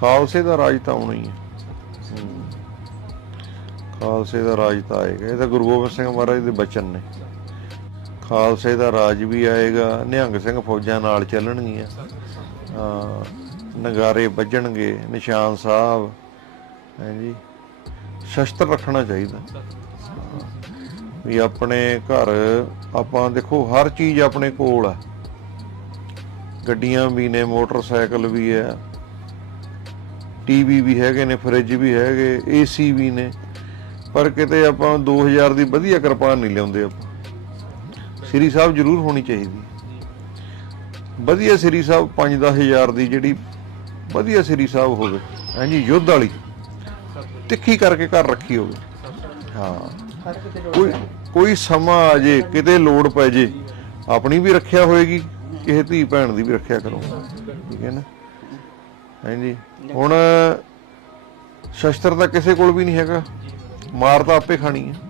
ਖਾਲਸੇ ਦਾ ਰਾਜ ਤਾਂ ਆਉਣਾ ਹੀ ਹੈ। ਖਾਲਸੇ ਦਾ ਰਾਜ ਤਾਂ ਆਏਗਾ। ਇਹ ਤਾਂ ਗੁਰੂ ਗੋਬਿੰਦ ਸਿੰਘ ਮਹਾਰਾਜ ਦੇ ਬਚਨ ਨੇ। ਖਾਲਸੇ ਦਾ ਰਾਜ ਵੀ ਆਏਗਾ। ਨਿਹੰਗ ਸਿੰਘ ਫੌਜਾਂ ਨਾਲ ਚੱਲਣਗੀਆਂ। ਨਗਾਰੇ ਵੱਜਣਗੇ। ਨਿਸ਼ਾਨ ਸਾਹਿਬ, ਹੈ ਸ਼ਸਤਰ ਰੱਖਣਾ ਚਾਹੀਦਾ। ਵੀ ਆਪਣੇ ਘਰ, ਆਪਾਂ ਦੇਖੋ, ਹਰ ਚੀਜ਼ ਆਪਣੇ ਕੋਲ ਆ। ਗੱਡੀਆਂ ਵੀ ਨੇ, ਮੋਟਰਸਾਈਕਲ ਵੀ ਹੈ ਟੀਵੀ ਵੀ ਹੈਗੇ ਨੇ, ਫਰਿੱਜ ਵੀ ਹੈਗੇ, ਏਸੀ ਵੀ ਨੇ। ਪਰ ਕਿਤੇ ਆਪਾਂ 2000 ਦੀ ਵਧੀਆ ਕਿਰਪਾਨ ਨਹੀਂ ਲਿਆਉਂਦੇ ਆਪਾਂ। ਸ੍ਰੀ ਸਾਹਿਬ ਜ਼ਰੂਰ ਹੋਣੀ ਚਾਹੀਦੀ। ਵਧੀਆ ਸ੍ਰੀ ਸਾਹਿਬ 5-10000 ਦੀ ਜਿਹੜੀ ਵਧੀਆ ਸ੍ਰੀ ਸਾਹਿਬ ਹੋਵੇ ਹਾਂਜੀ ਯੁੱਧ ਵਾਲੀ। ਤਿੱਖੀ ਕਰਕੇ ਘਰ ਰੱਖੀ ਹੋਵੇ। ਹਾਂ। ਕੋਈ ਕੋਈ ਸਮਾਂ ਆ ਜੇ, ਕਿਤੇ ਲੋੜ ਪੈ ਜੇ, ਆਪਣੀ ਵੀ ਰੱਖਿਆ ਹੋਏਗੀ, ਕਿਸੇ ਧੀ ਭੈਣ ਦੀ ਵੀ ਰੱਖਿਆ ਕਰੂੰਗਾ। ਠੀਕ ਹੈ ਨਾ? ਹਾਂਜੀ। ਹੁਣ ਸ਼ਸਤਰ ਤਾਂ ਕਿਸੇ ਕੋਲ ਵੀ ਨਹੀਂ ਹੈਗਾ। ਮਾਰ ਤਾਂ ਆਪੇ ਖਾਣੀ ਹੈ।